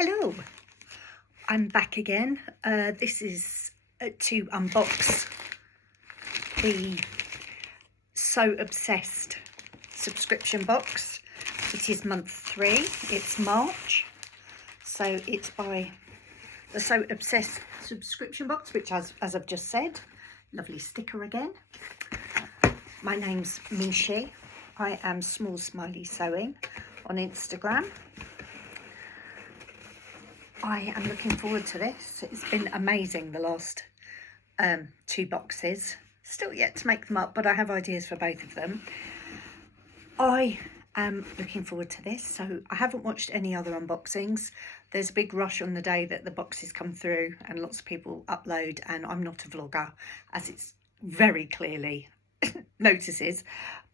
Hello, I'm back again. This is to unbox the So Obsessed subscription box. It is month 3, it's March, so it's by the So Obsessed subscription box, which as I've just said, lovely sticker again. My name's Mishi. I am Small Smiley Sewing on Instagram. I am looking forward to this. It's been amazing the last 2 boxes. Still yet to make them up, but I have ideas for both of them. I am looking forward to this. So I haven't watched any other unboxings. There's a big rush on the day that the boxes come through and lots of people upload, and I'm not a vlogger, as it's very clearly notices.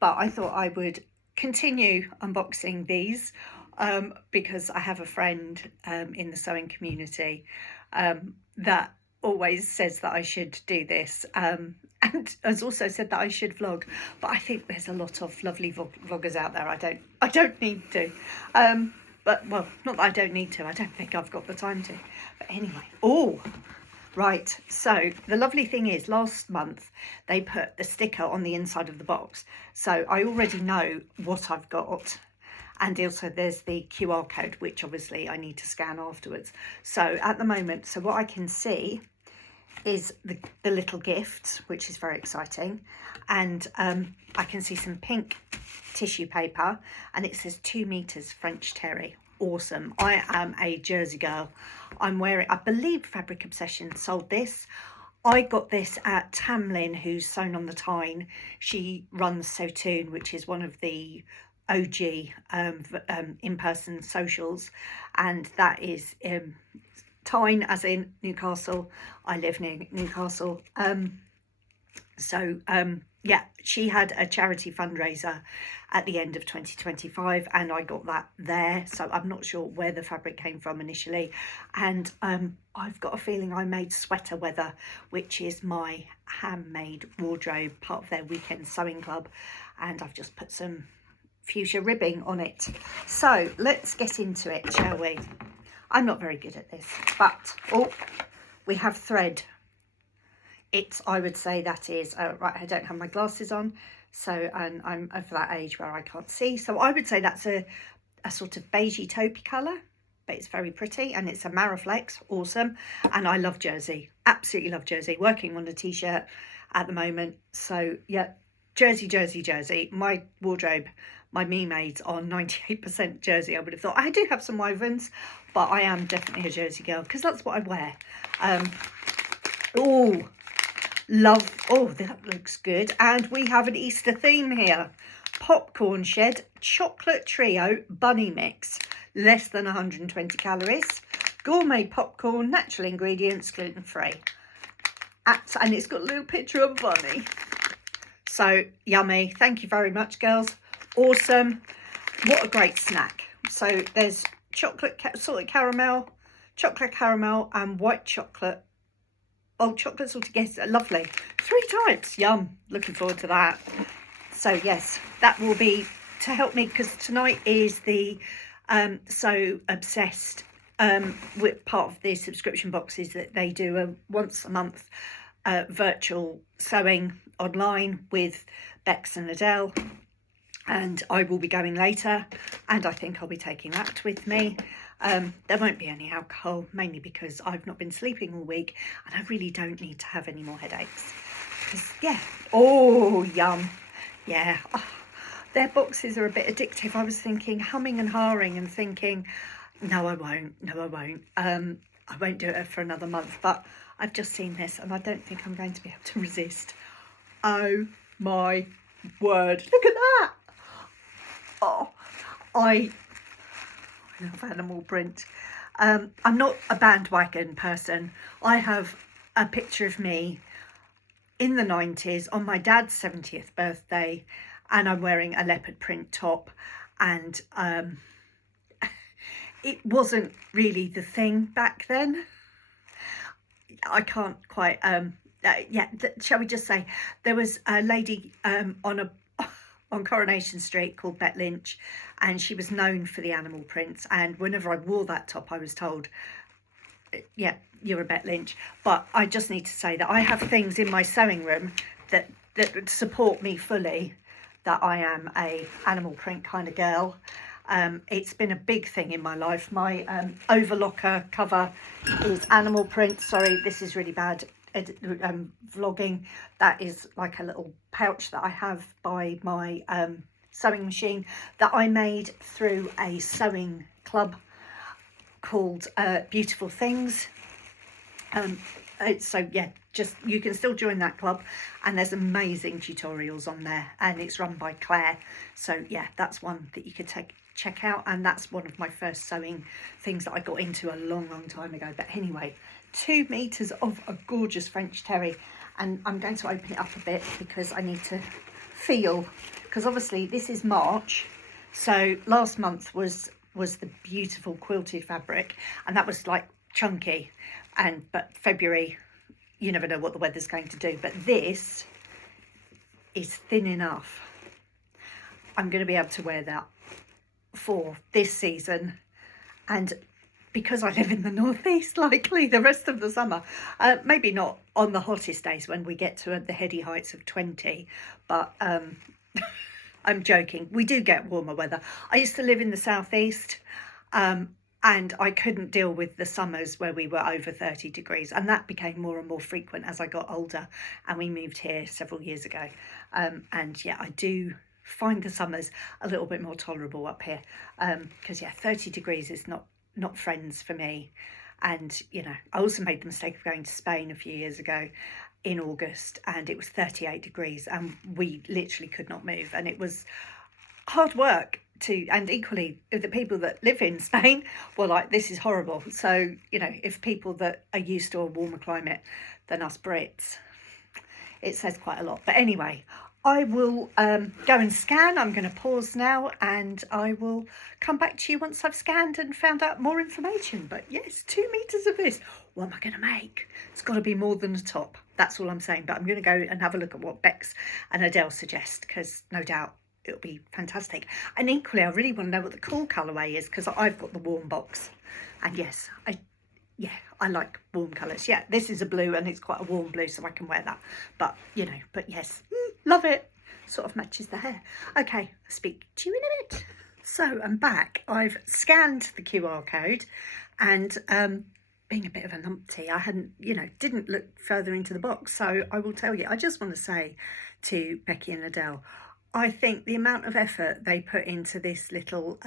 But I thought I would continue unboxing these because I have a friend in the sewing community that always says that I should do this and has also said that I should vlog, but I think there's a lot of lovely vloggers out there. I don't need to, but well, not that I don't need to, I don't think I've got the time to, but anyway. Oh right, so the lovely thing is last month they put the sticker on the inside of the box, so I already know what I've got. And also there's the QR code, which obviously I need to scan afterwards. So at the moment, so what I can see is the little gift, which is very exciting. And I can see some pink tissue paper, and it says 2 meters French terry. Awesome. I am a Jersey girl. I'm wearing, I believe Fabric Obsession sold this. I got this at Tamlin, who's Sewn on the Tyne. She runs Sewtoon, which is one of the OG in-person socials, and that is Tyne as in Newcastle. I live near Newcastle. Yeah, she had a charity fundraiser at the end of 2025 and I got that there, so I'm not sure where the fabric came from initially. And I've got a feeling I made Sweater Weather, which is my handmade wardrobe, part of their weekend sewing club, and I've just put some fuchsia ribbing on it. So let's get into it, shall we? I'm not very good at this, but oh, we have thread. It's, I would say that is right, I don't have my glasses on, so, and I'm of that age where I can't see, so I would say that's a sort of beigey taupey colour, but it's very pretty, and it's a Maraflex. Awesome. And I love jersey, absolutely love jersey, working on a t-shirt at the moment. So yeah, jersey. My wardrobe, my me maids are 98% jersey. I would have thought. I do have some wovens, but I am definitely a jersey girl because that's what I wear. Oh, love. Oh, that looks good. And we have an Easter theme here. Popcorn Shed Chocolate Trio Bunny Mix. Less than 120 calories. Gourmet popcorn, natural ingredients, gluten-free. And it's got a little picture of a bunny. So yummy. Thank you very much, girls. Awesome. What a great snack. So there's salted caramel, chocolate caramel and white chocolate. Oh, chocolates all together. Lovely. 3 types. Yum. Looking forward to that. So yes, that will be to help me, because tonight is the So Obsessed with part of the subscription boxes that they do a once a month virtual sewing online with Bex and Adele, and I will be going later, and I think I'll be taking that with me. There won't be any alcohol, mainly because I've not been sleeping all week and I really don't need to have any more headaches. Yeah. Oh, yum. Yeah. Oh, their boxes are a bit addictive. I was thinking, humming and hawing and thinking, no I won't, I won't do it for another month, but I've just seen this and I don't think I'm going to be able to resist. Oh my word, look at that. Oh, I love animal print. I'm not a bandwagon person. I have a picture of me in the 90s on my dad's 70th birthday, and I'm wearing a leopard print top, and it wasn't really the thing back then. I can't quite yeah, shall we just say there was a lady on a on Coronation Street called Bet Lynch, and she was known for the animal prints. And whenever I wore that top, I was told, yeah, you're a Bet Lynch. But I just need to say that I have things in my sewing room that support me fully, that I am a animal print kind of girl. It's been a big thing in my life. My overlocker cover is animal print. Sorry, this is really bad vlogging. That is like a little pouch that I have by my sewing machine that I made through a sewing club called Beautiful Things. So yeah, just you can still join that club, and there's amazing tutorials on there, and it's run by Claire. So yeah, that's one that you could check out, and that's one of my first sewing things that I got into a long time ago. But anyway, 2 meters of a gorgeous French terry, and I'm going to open it up a bit because I need to feel, because obviously this is March, so last month was the beautiful quilted fabric, and that was like chunky, but February, you never know what the weather's going to do, but this is thin enough. I'm going to be able to wear that for this season, and because I live in the northeast, likely the rest of the summer, maybe not on the hottest days when we get to the heady heights of 20, but I'm joking, we do get warmer weather. I used to live in the southeast, and I couldn't deal with the summers where we were over 30 degrees, and that became more and more frequent as I got older, and we moved here several years ago. And yeah, I do find the summers a little bit more tolerable up here, because yeah, 30 degrees is not friends for me. And you know, I also made the mistake of going to Spain a few years ago in August, and it was 38 degrees, and we literally could not move, and it was hard work. And equally, the people that live in Spain were like, this is horrible. So, you know, if people that are used to a warmer climate than us Brits, it says quite a lot. But anyway, I will go and scan. I'm going to pause now, and I will come back to you once I've scanned and found out more information. But yes, 2 meters of this. What am I going to make? It's got to be more than a top. That's all I'm saying. But I'm going to go and have a look at what Bex and Adele suggest, because no doubt it'll be fantastic. And equally, I really want to know what the cool colourway is, because I've got the warm box, and yes, I like warm colours. Yeah, this is a blue, and it's quite a warm blue, so I can wear that. But you know, but yes, love it. Sort of matches the hair. Okay, I'll speak to you in a bit. So I'm back. I've scanned the QR code, and being a bit of a numpty, I hadn't, didn't look further into the box. So I will tell you, I just want to say to Becky and Adele, I think the amount of effort they put into this little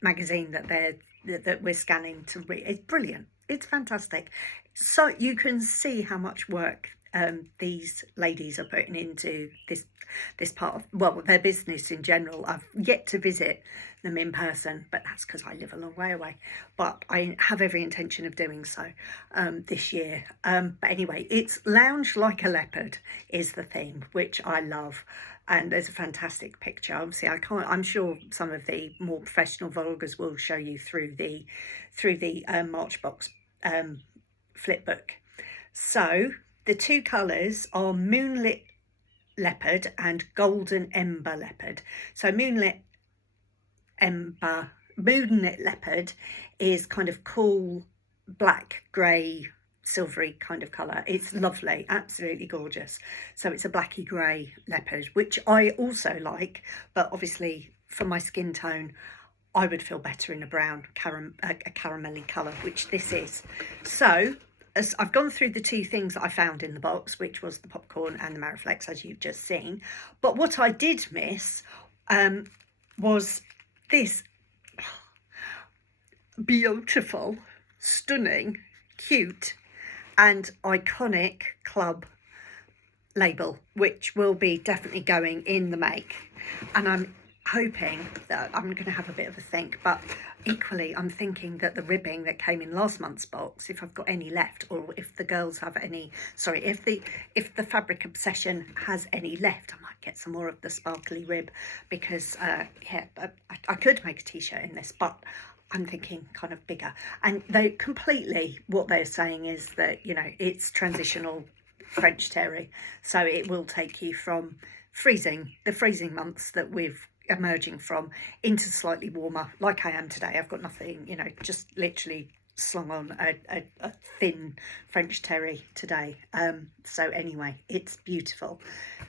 magazine that we're scanning to read is brilliant. It's fantastic. So you can see how much work these ladies are putting into this part of, well, their business in general. I've yet to visit them in person, but that's because I live a long way away. But I have every intention of doing so this year. But anyway, it's Lounge Like a Leopard is the theme, which I love. And there's a fantastic picture. Obviously, I'm sure some of the more professional vloggers will show you through the Marchbox flip book. So the two colours are Moonlit Leopard and Golden Ember Leopard. So Moonlit Leopard is kind of cool black, grey, silvery kind of colour. It's lovely, absolutely gorgeous. So it's a blacky grey leopard, which I also like, but obviously for my skin tone I would feel better in a brown a caramelly colour, which this is. So as I've gone through the two things that I found in the box, which was the popcorn and the Mariflex, as you've just seen, but what I did miss was this beautiful, stunning, cute and iconic club label, which will be definitely going in the make. And I'm hoping that I'm going to have a bit of a think, but equally I'm thinking that the ribbing that came in last month's box, if I've got any left, or if the girls have any, sorry, if the Fabric Obsession has any left, I might get some more of the sparkly rib, because yeah, I could make a t-shirt in this, but I'm thinking kind of bigger. And they completely, what they're saying is that, it's transitional French terry, so it will take you from the freezing months that we've emerging from, into slightly warmer, like I am today. I've got nothing, you know, just literally slung on a thin French terry today. So anyway, it's beautiful.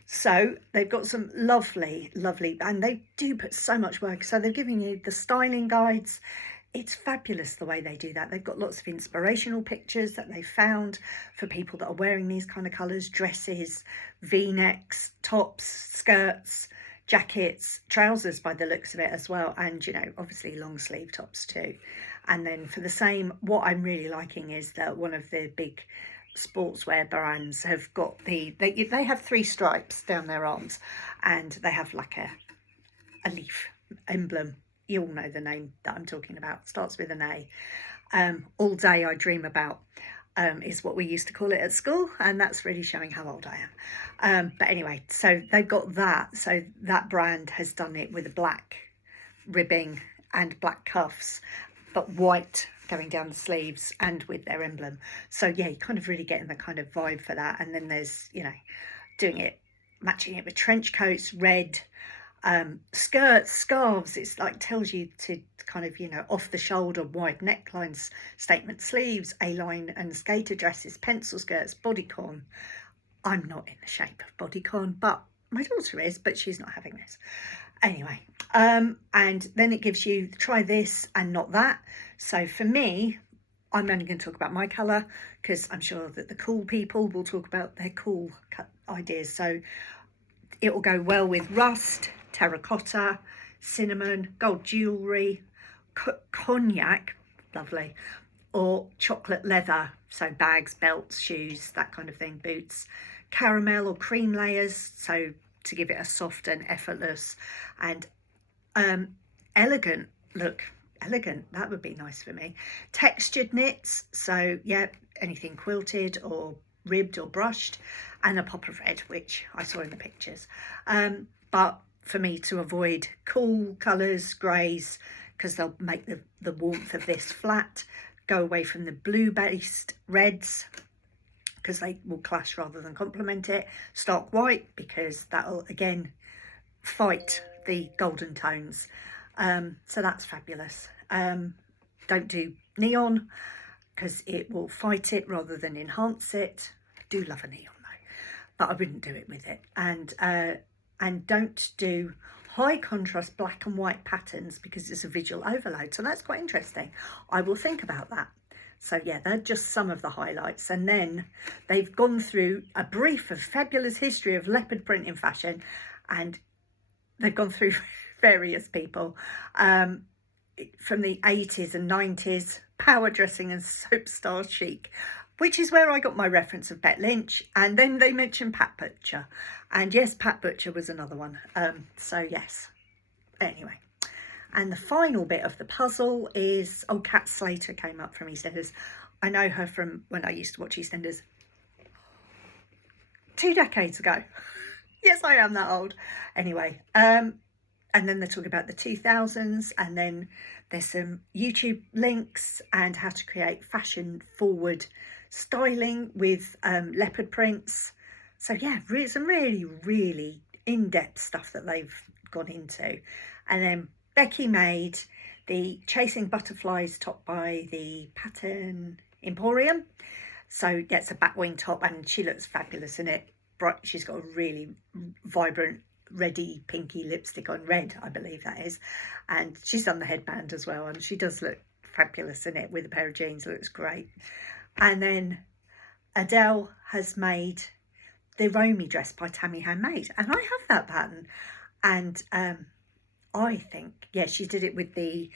So they've got some lovely, and they do put so much work. So they're giving you the styling guides. It's fabulous the way they do that. They've got lots of inspirational pictures that they found for people that are wearing these kind of colours: dresses, v-necks, tops, skirts, jackets, trousers by the looks of it as well, and, you know, obviously long sleeve tops too. And then for the same, what I'm really liking is that one of the big sportswear brands have got they have 3 stripes down their arms, and they have like a leaf emblem. You all know the name that I'm talking about. Starts with an A. All Day I Dream About is what we used to call it at school, and that's really showing how old I am. But anyway, so they've got that. So that brand has done it with a black ribbing and black cuffs, but white going down the sleeves, and with their emblem. So yeah, you kind of really getting the kind of vibe for that. And then there's, you know, matching it with trench coats, red, skirts, scarves. It's like tells you to kind of, you know, off the shoulder wide necklines, statement sleeves, A-line and skater dresses, pencil skirts, bodycon. I'm not in the shape of bodycon, but my daughter is, but she's not having this. Anyway, and then it gives you try this and not that. So for me, I'm only going to talk about my colour, because I'm sure that the cool people will talk about their cool ideas. So it will go well with rust, terracotta, cinnamon, gold jewellery, cognac, lovely, or chocolate leather, so bags, belts, shoes, that kind of thing, boots, caramel or cream layers, so to give it a soft and effortless and elegant look. Elegant, that would be nice for me. Textured knits, so yeah, anything quilted or ribbed or brushed, and a pop of red, which I saw in the pictures. But for me to avoid cool colours, greys, because they'll make the warmth of this flat. Go away from the blue based reds, because they will clash rather than complement it. Stark white, because that'll again fight the golden tones. So that's fabulous. Don't do neon, because it will fight it rather than enhance it. I do love a neon though, but I wouldn't do it with it. And don't do high contrast black and white patterns, because it's a visual overload. So that's quite interesting. I will think about that. So yeah, they're just some of the highlights. And then they've gone through a brief of fabulous history of leopard print in fashion, and they've gone through various people from the 80s and 90s, power dressing and soap star chic, which is where I got my reference of Bette Lynch. And then they mentioned Pat Butcher, and yes, Pat Butcher was another one. So yes, anyway. And the final bit of the puzzle is, oh, Kat Slater came up from EastEnders. I know her from when I used to watch EastEnders 2 decades ago. Yes, I am that old. Anyway, and then they're talking about the 2000s, and then there's some YouTube links and how to create fashion forward styling with leopard prints. So yeah, some really in-depth stuff that they've gone into. And then Becky made the Chasing Butterflies top by the Pattern Emporium. So yeah, it's a batwing top, and she looks fabulous in it. Bright. She's got a really vibrant reddy pinky lipstick on, red I believe that is, and she's done the headband as well, and she does look fabulous in it with a pair of jeans. It looks great. And then Adele has made the Romy dress by Tammy Handmade, and I have that pattern, and I think, yeah, she did it with the,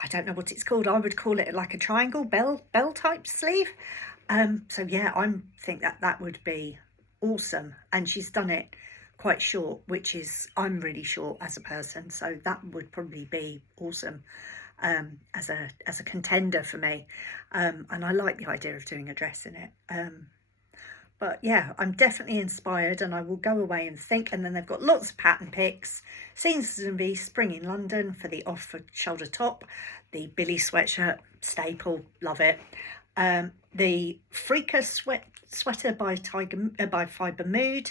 I don't know what it's called, I would call it like a triangle bell type sleeve. So yeah, I think that would be awesome. And she's done it quite short, which is, I'm really short as a person, so that would probably be awesome as a contender for me. And I like the idea of doing a dress in it. But yeah, I'm definitely inspired, and I will go away and think. And then they've got lots of pattern picks. Season V Spring in London for the off-shoulder top. The Billy sweatshirt, staple, love it. The Freaker sweater by Fiber Mood.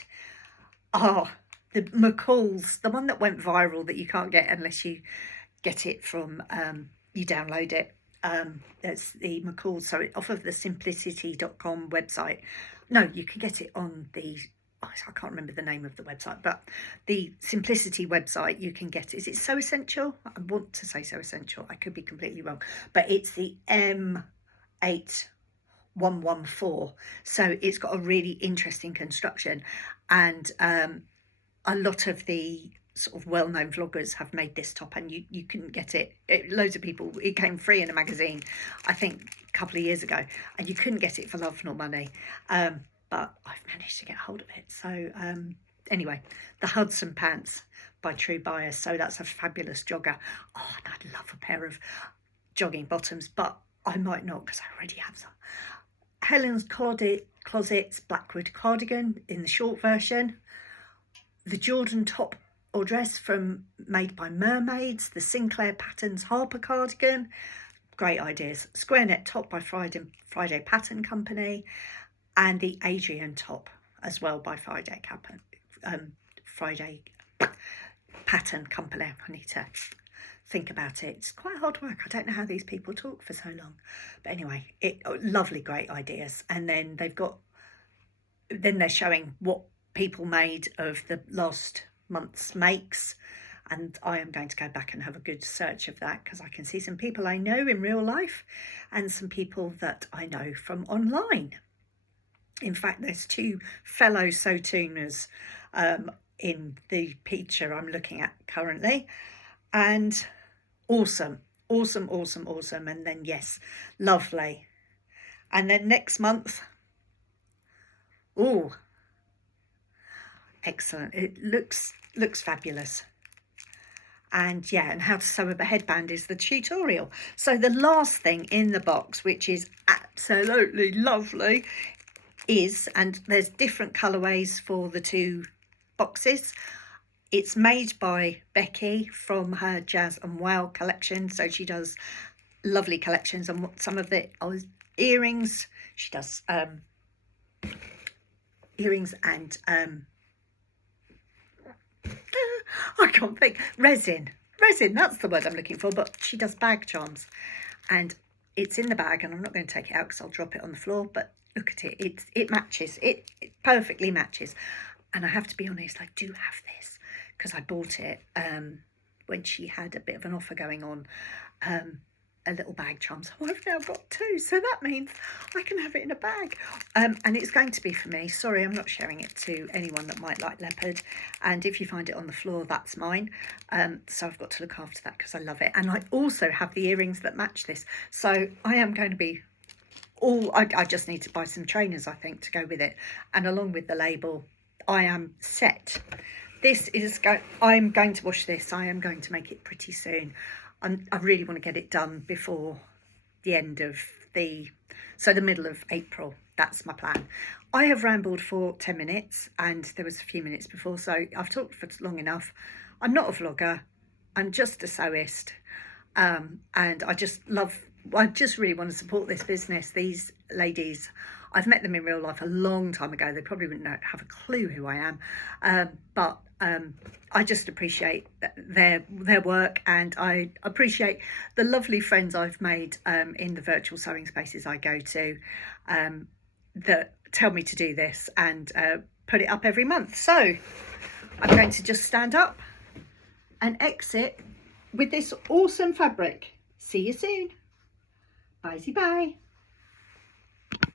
Oh, the McCall's, the one that went viral that you can't get unless you get it from, you download it. It's the McCall's, so off of the simplicity.com website. No, you can get it on the, I can't remember the name of the website, but the Simplicity website, you can get it. Is it So Essential? I want to say So Essential. I could be completely wrong, but it's the M8114. So it's got a really interesting construction, and a lot of the sort of well-known vloggers have made this top, and you couldn't get it. Loads of people, it came free in a magazine, I think a couple of years ago, and you couldn't get it for love nor money. But I've managed to get hold of it. So anyway, the Hudson pants by True Bias. So that's a fabulous jogger. Oh, and I'd love a pair of jogging bottoms, but I might not because I already have some. Helen's Closet's Blackwood cardigan in the short version. The Jordan top or dress made by Mermaids. The Sinclair Patterns Harper cardigan. Great ideas. Square neck top by Friday Pattern Company. And the Adrian top as well by Friday Pattern Company. I need to think about it. It's quite hard work. I don't know how these people talk for so long. But anyway, lovely, great ideas. And then they're showing what people made of the last month's makes. And I am going to go back and have a good search of that, because I can see some people I know in real life and some people that I know from online. In fact, there's two fellow sew-tuners in the picture I'm looking at currently. And awesome, awesome, awesome, awesome. And then, yes, lovely. And then next month, oh, excellent. It looks fabulous. And yeah, and how to sew a headband is the tutorial. So the last thing in the box, which is absolutely lovely, and there's different colorways for the two boxes. It's made by Becky from her Jazz and Wow collection. So she does lovely collections, and some of the earrings, she does earrings and I can't think, resin, that's the word I'm looking for, but she does bag charms, and it's in the bag, and I'm not going to take it out because I'll drop it on the floor, but look at it, it matches, it perfectly matches. And I have to be honest, I do have this because I bought it when she had a bit of an offer going on, a little bag charm. So I've now got two, so that means I can have it in a bag, and it's going to be for me. Sorry, I'm not sharing it to anyone that might like leopard, and if you find it on the floor, that's mine. So I've got to look after that because I love it. And I also have the earrings that match this, so I am going to be I just need to buy some trainers, I think, to go with it, and along with the label, I am set. I'm going to wash this. I am going to make it pretty soon. I really want to get it done before the end of the middle of April. That's my plan. I have rambled for 10 minutes, and there was a few minutes before, so I've talked for long enough. I'm not a vlogger. I'm just a sewist, and I just really want to support this business. These ladies, I've met them in real life a long time ago. They probably wouldn't have a clue who I am, but I just appreciate their work, and I appreciate the lovely friends I've made in the virtual sewing spaces I go to, that tell me to do this and put it up every month. So I'm going to just stand up and exit with this awesome fabric. See you soon. Bye-bye.